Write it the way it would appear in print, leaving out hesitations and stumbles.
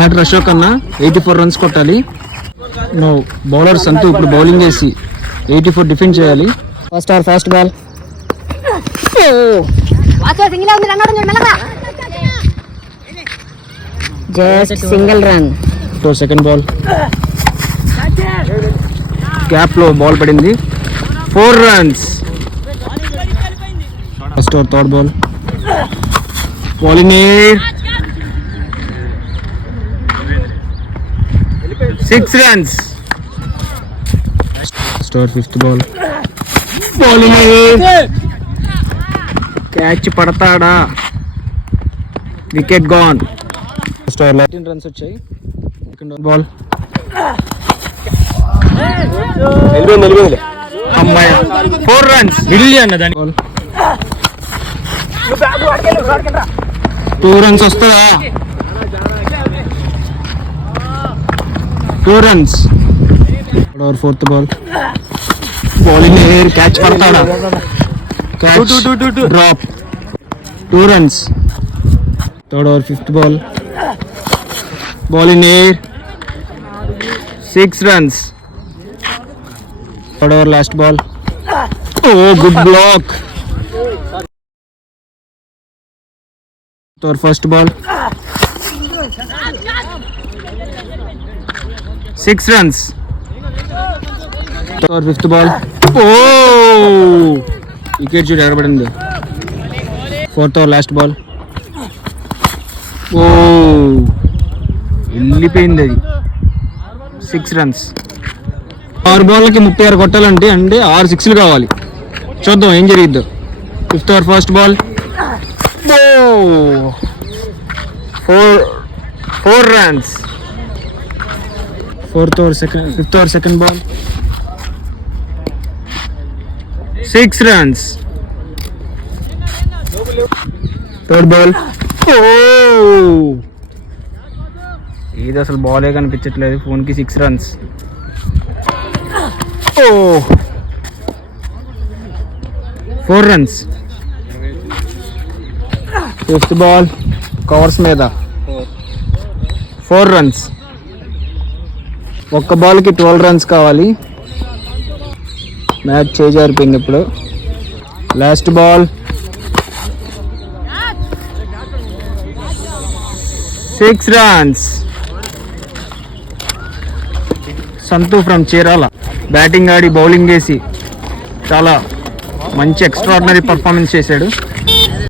బ్యాటర్ అశోక్ అన్న 84 రన్స్ కొట్టాలి. No bowler సంతు ఇప్పుడు బౌలింగ్ చేసి 84 డిఫెండ్ చేయాలి. First or fast ball. Just single run. Second ball gap లో బాల్ పడింది. 4 runs. First over third ball bowling 6 runs. First over fifth ball bowling catch పడతాడా? Wicket gone. First over 18 runs వచ్చాయి. Second ball అమ్మాయి 4 runs. Middle అన్న దాని బాల్ 2 runs వస్తుందా? 2 runs. Over fourth ball bowling catch పడతాడా? Catch drop. 2 runs. Third over fifth ball bowling 6 runs. Third over last ball. Oh good block. First ball 6 runs. Fifth ball oh wicket చూడు ఎగరబడింది. Fourth over last ball oh వెళ్ళిపోయింది అది. 6 runs. 6 బాల్కి 36 కొట్టాలంటే 6 6లు కావాలి. చూద్దాం ఏం జరిగిద్దో. Fifth over first ball 4 runs. Fifth over second ball 6 runs. Third ball ఇది అసలు బాలే కనిపించట్లేదు ఫోన్కి. 6 runs. 4 runs. Fifth ball covers మీద 4 runs. ఒక్క బాల్కి 12 runs కావాలి. మ్యాచ్ చేజారిపోయింది ఇప్పుడు. లాస్ట్ బాల్ 6 runs. సంతు ఫ్రమ్ చీరాల బ్యాటింగ్ ఆడి బౌలింగ్ వేసి చాలా మంచి ఎక్స్ట్రాడినరీ పర్ఫార్మెన్స్ చేశాడు.